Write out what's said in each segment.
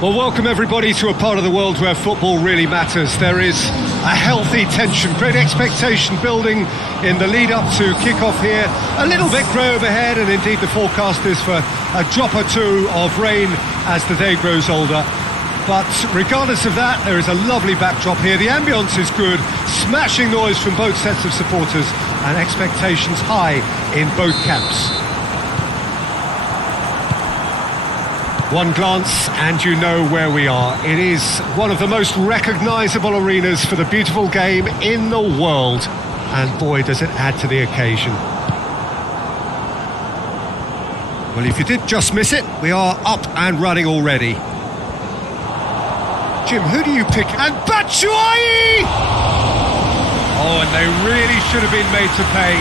Well, welcome everybody to a part of the world where football really matters. There is a healthy tension, great expectation building in the lead up to kick-off here. A little bit grey overhead, and indeed the forecast is for a drop or two of rain as the day grows older. But regardless of that, there is a lovely backdrop here. The ambience is good, smashing noise from both sets of supporters, and expectations high in both camps. One glance and you know where we are. It is one of the most recognisable arenas for the beautiful game in the world. And boy, does it add to the occasion. Well, if you did just miss it, we are up and running already. Jim, who do you pick? And Batshuayi! Oh, and they really should have been made to pay.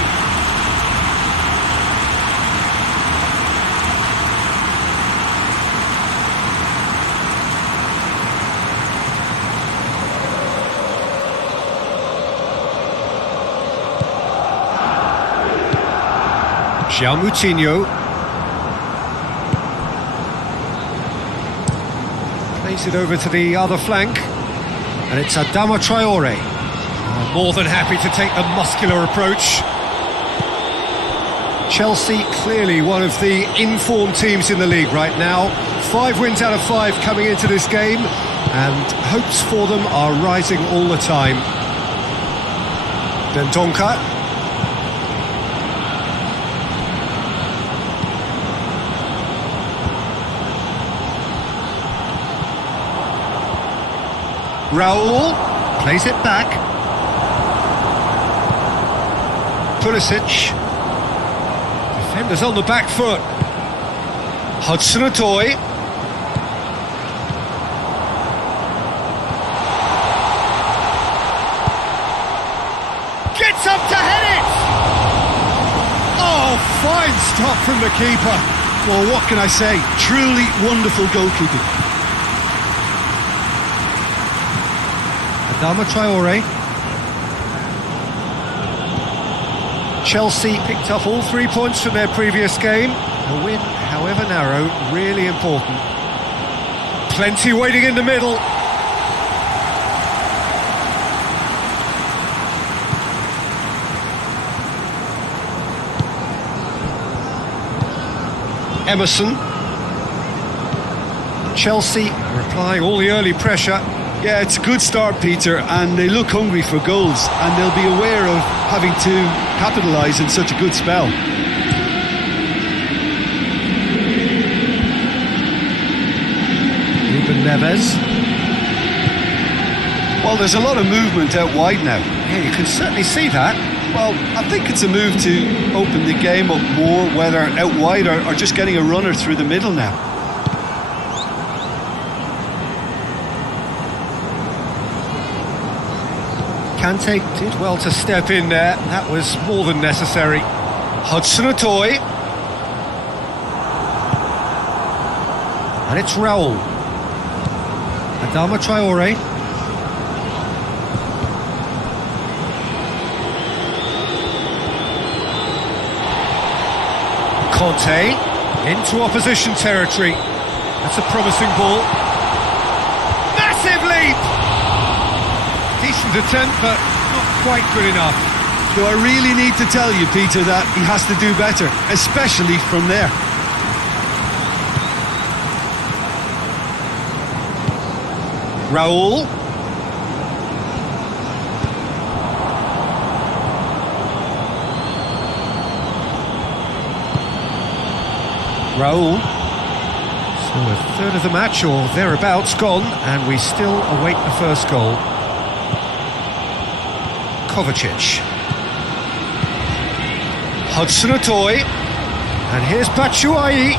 Moutinho plays it over to the other flank, and it's Adama Traore. More than happy to take the muscular approach. Chelsea clearly one of the informed teams in the league right now. 5 wins out of 5 coming into this game, and hopes for them are rising all the time. Dendonka. Raul plays it back. Pulisic. Defenders on the back foot. Hudson-Odoi. Gets up to head it! Oh, fine stop from the keeper. Well, what can I say? Truly wonderful goalkeeping. Adama Traore. Chelsea picked up all 3 points from their previous game. A win, however narrow, really important. Plenty waiting in the middle. Emerson. Chelsea applying all the early pressure. Yeah, it's a good start, Peter, and they look hungry for goals, and they'll be aware of having to capitalise in such a good spell. Ruben Neves. Well, there's a lot of movement out wide now. Yeah, you can certainly see that. Well, I think it's a move to open the game up more, whether out wide or just getting a runner through the middle now. Kante did well to step in there. That was more than necessary. Hudson-Odoi. And it's Raul. Adama Traore. Conte into opposition territory. That's a promising ball. Massive leap! Decent attempt, but not quite good enough. Do I really need to tell you, Peter, that he has to do better, especially from there? Raul. Raul. So a third of the match or thereabouts gone, and we still await the first goal. Kovacic. Hudson-Odoi. And here's Batshuayi.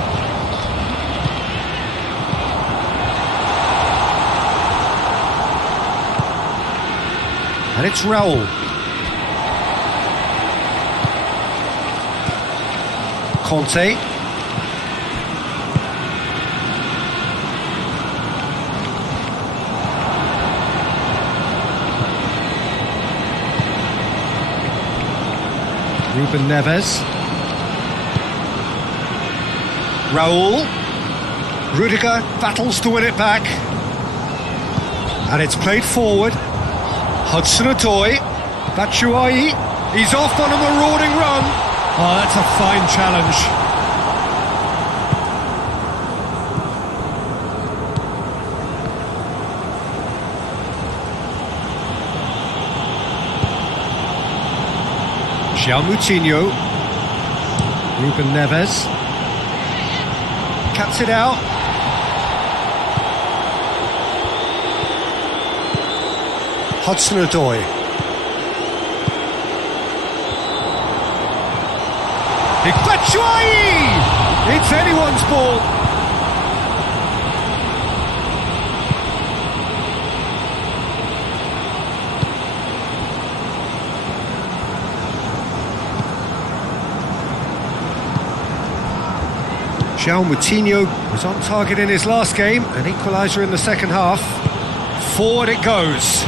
And it's Raul. Conte. Ruben Neves. Raul. Rudiger battles to win it back. And it's played forward. Hudson-Odoi. Batshuayi. He's off on a marauding run. Oh, that's a fine challenge. João Moutinho. Ruben Neves. Cuts it out. Hudson-Odoi. Batshuayi! It's anyone's ball. João Moutinho was on target in his last game, an equaliser in the second half. Forward it goes.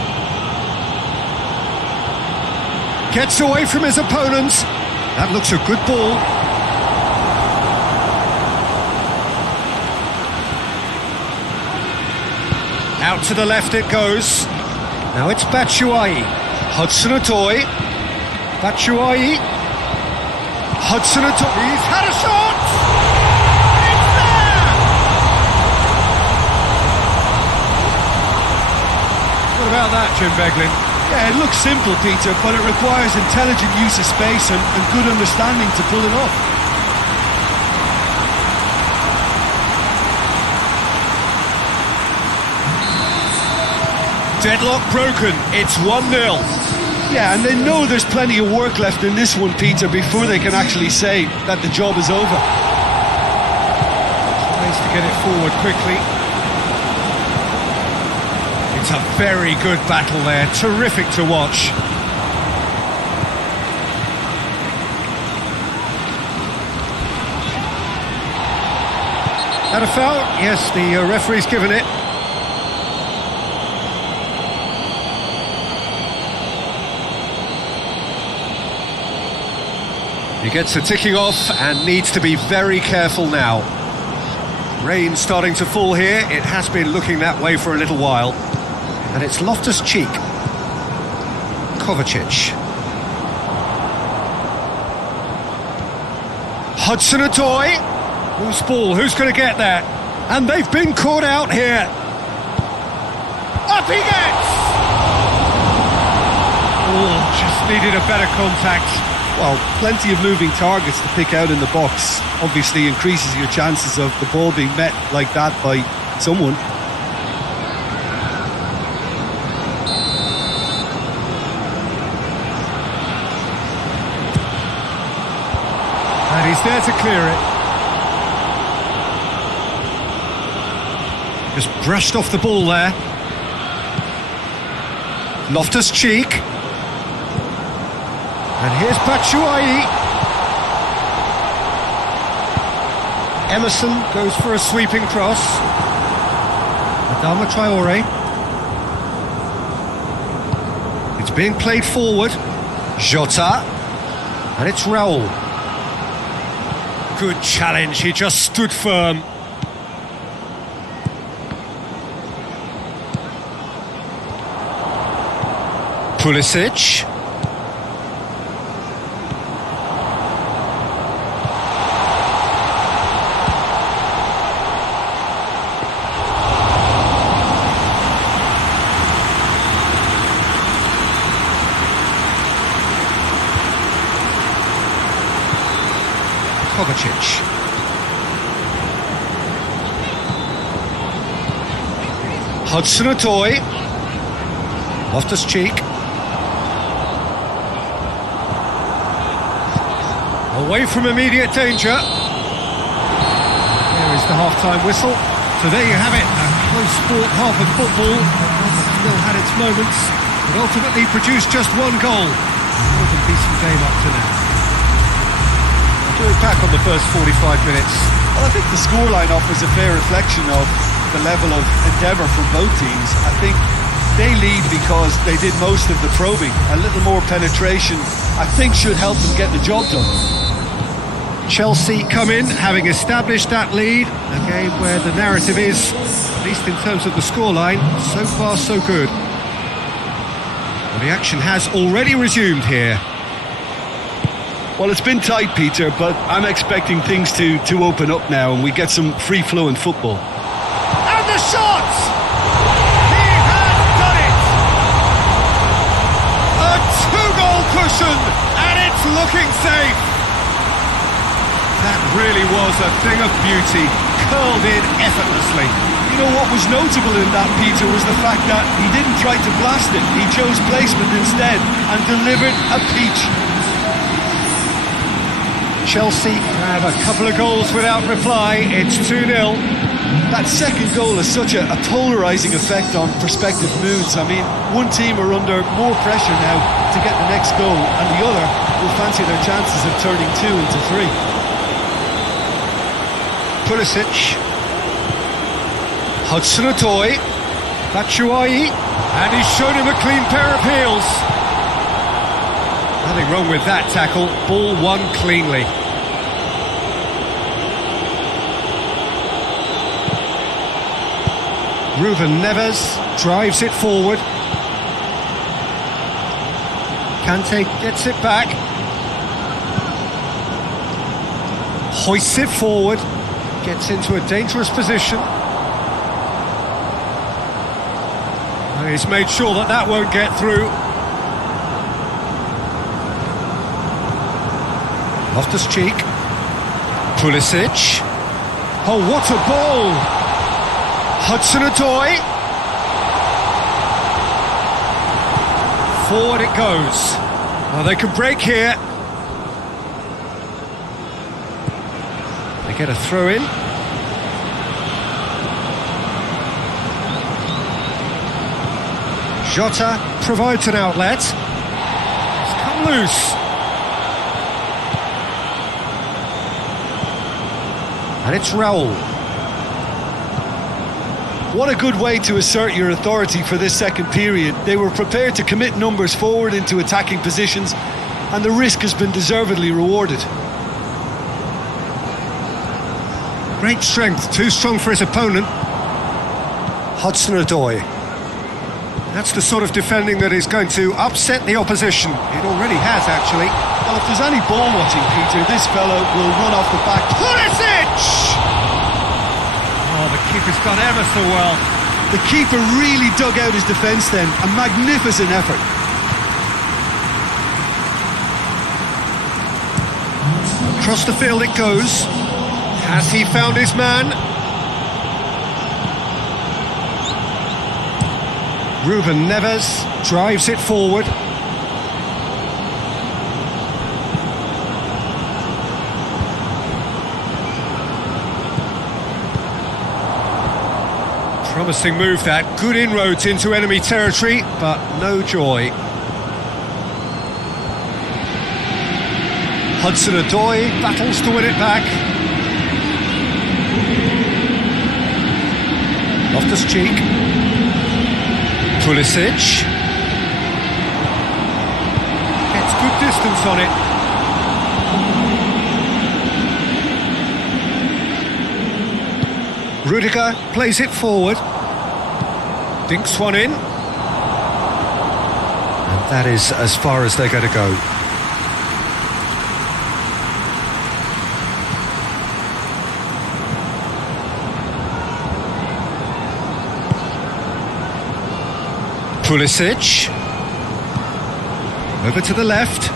Gets away from his opponents. That looks a good ball. Out to the left it goes. Now it's Batshuayi. Hudson-Odoi. Batshuayi. Hudson-Odoi. He's had a shot! It's there! What about that, Jim Beglin? Yeah, it looks simple, Peter, but it requires intelligent use of space and good understanding to pull it off. Deadlock broken, it's 1-0. Yeah, and they know there's plenty of work left in this one, Peter, before they can actually say that the job is over. Nice to get it forward quickly. It's a very good battle there, terrific to watch. That a foul? Yes, the referee's given it. He gets a ticking off and needs to be very careful now. Rain starting to fall here, it has been looking that way for a little while. And it's Loftus-Cheek. Kovacic. Hudson-Odoi. Whose ball? Who's going to get that? And they've been caught out here. Up he gets! Oh, just needed a better contact. Well, plenty of moving targets to pick out in the box. Obviously increases your chances of the ball being met like that by someone. And he's there to clear it. Just brushed off the ball there. Loftus-Cheek. And here's Batshuayi. Emerson goes for a sweeping cross. Adama Traore. It's being played forward. Jota. And it's Raul. Good challenge, he just stood firm. Pulisic. Kovacic. Hudson-Odoi. Loftus-Cheek. Away from immediate danger. There is the half-time whistle. So there you have it, a close sport half of football. Still had its moments, but ultimately produced just one goal. More than decent game up to now. We're back on the first 45 minutes. Well, I think the scoreline offers a fair reflection of the level of endeavour from both teams. I think they lead because they did most of the probing. A little more penetration, I think, should help them get the job done. Chelsea come in, having established that lead. A game where the narrative is, at least in terms of the scoreline, so far so good. Well, the action has already resumed here. Well, it's been tight, Peter, but I'm expecting things to open up now and we get some free-flowing football. And the shot! He has done it! A two-goal cushion, and it's looking safe. That really was a thing of beauty, curled in effortlessly. You know what was notable in that, Peter, was the fact that he didn't try to blast it. He chose placement instead and delivered a peach. Chelsea have a couple of goals without reply. It's 2-0. That second goal has such a polarising effect on prospective moods. I mean, one team are under more pressure now to get the next goal, and the other will fancy their chances of turning 2 into 3. Pulisic. Hudson-Odoi. Batshuayi. And he's shown him a clean pair of heels. Nothing wrong with that tackle. Ball won cleanly. Ruben Neves drives it forward. Kante gets it back. Hoists it forward. Gets into a dangerous position. And he's made sure that that won't get through. Loftus-Cheek. Pulisic. Oh, what a ball! Hudson-Odoi. Forward it goes. Well, they can break here. They get a throw in. Jota provides an outlet. It's come loose. And it's Raul. What a good way to assert your authority for this second period. They were prepared to commit numbers forward into attacking positions, and the risk has been deservedly rewarded. Great strength, too strong for his opponent. Hudson-Odoi. That's the sort of defending that is going to upset the opposition. It already has, actually. Well, if there's any ball watching, Peter, this fellow will run off the back. Pulisic! Oh, the keeper's done ever so well. The keeper really dug out his defence then. A magnificent effort. Across the field it goes. Has he found his man? Ruben Neves drives it forward. Promising move that, good inroads into enemy territory, but no joy. Hudson-Odoi battles to win it back. Loftus-Cheek. Pulisic. Gets good distance on it. Rudiger plays it forward. Dinks one in. And that is as far as they're going to go. Pulisic. Over to the left.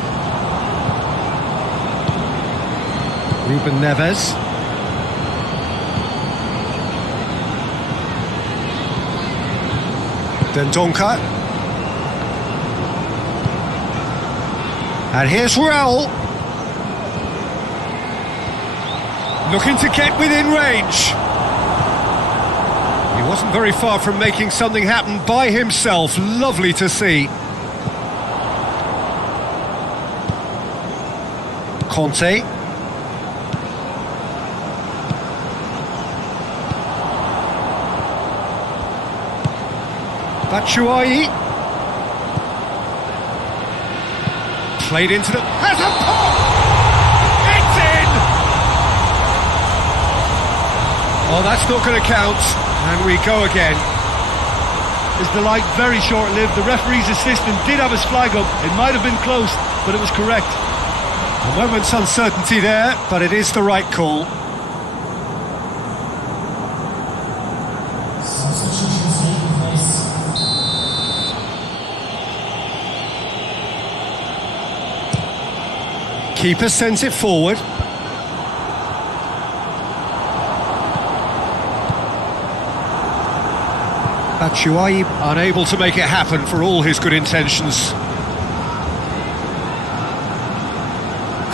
Ruben Neves. Dendonka. And here's Raul. Looking to get within range. He wasn't very far from making something happen by himself. Lovely to see. Conte. Batshuayi. Played into the... Has a pop! It's in! Oh, that's not going to count. And we go again. His delight very short-lived. The referee's assistant did have his flag up. It might have been close, but it was correct. A moment's uncertainty there, but it is the right call. Keeper sends it forward. Batshuayi unable to make it happen for all his good intentions.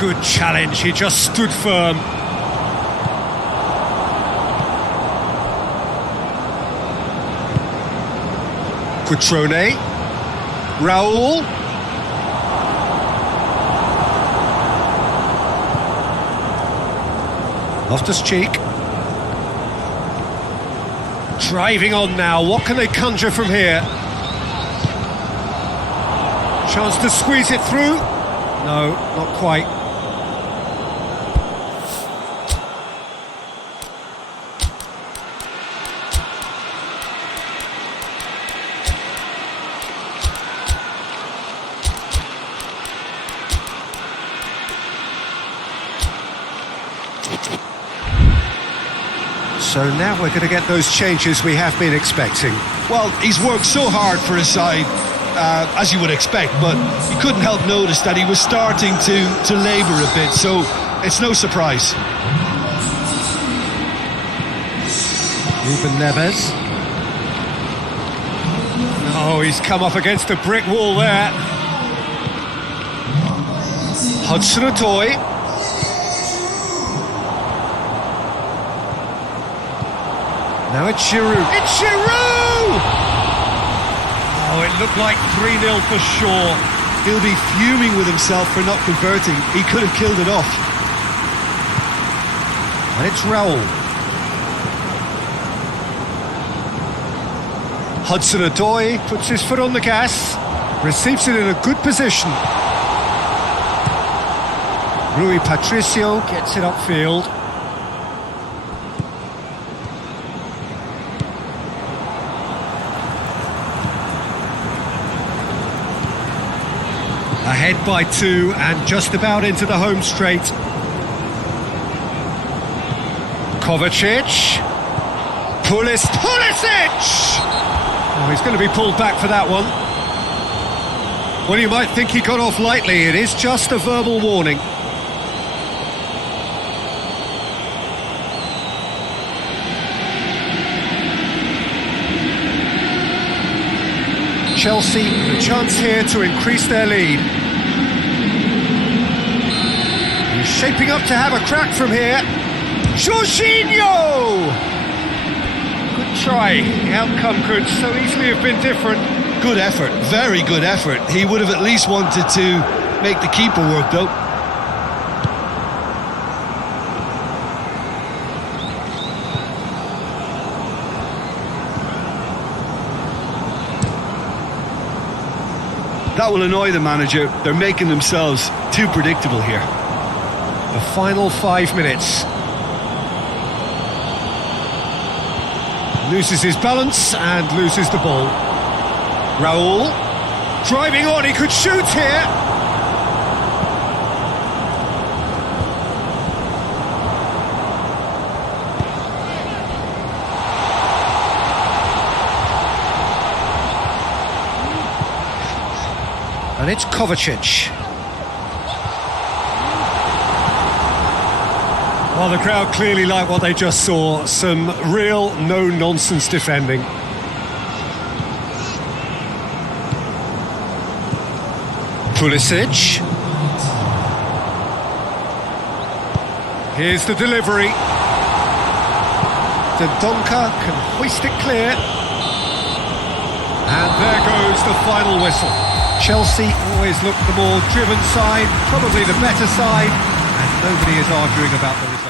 Good challenge, he just stood firm. Cutrone. Raul. Loftus-Cheek. Driving on now, what can they conjure from here? Chance to squeeze it through? No, not quite. So now we're going to get those changes we have been expecting. Well, he's worked so hard for his side, as you would expect, but you couldn't help notice that he was starting to labour a bit, so it's no surprise. Ruben Neves. Oh, he's come up against a brick wall there. Hudson-Odoi. Now it's Giroud. It's Giroud! Oh, it looked like 3-0 for sure. He'll be fuming with himself for not converting. He could have killed it off. And it's Raul. Hudson-Odoi puts his foot on the gas. Receives it in a good position. Rui Patricio gets it upfield. Ahead by 2 and just about into the home straight. Kovacic. Pulisic! Oh, he's going to be pulled back for that one. Well, you might think he got off lightly. It is just a verbal warning. Chelsea, a chance here to increase their lead. He's shaping up to have a crack from here. Jorginho! Good try. The outcome could so easily have been different. Good effort, very good effort. He would have at least wanted to make the keeper work, though. That will annoy the manager. They're making themselves too predictable here. The final 5 minutes. Loses his balance and loses the ball. Raul. Driving on, he could shoot here. And it's Kovacic. Well, the crowd clearly like what they just saw. Some real no-nonsense defending. Pulisic. Here's the delivery. Dendonka can hoist it clear. And there goes the final whistle. Chelsea always look the more driven side, probably the better side, and nobody is arguing about the result.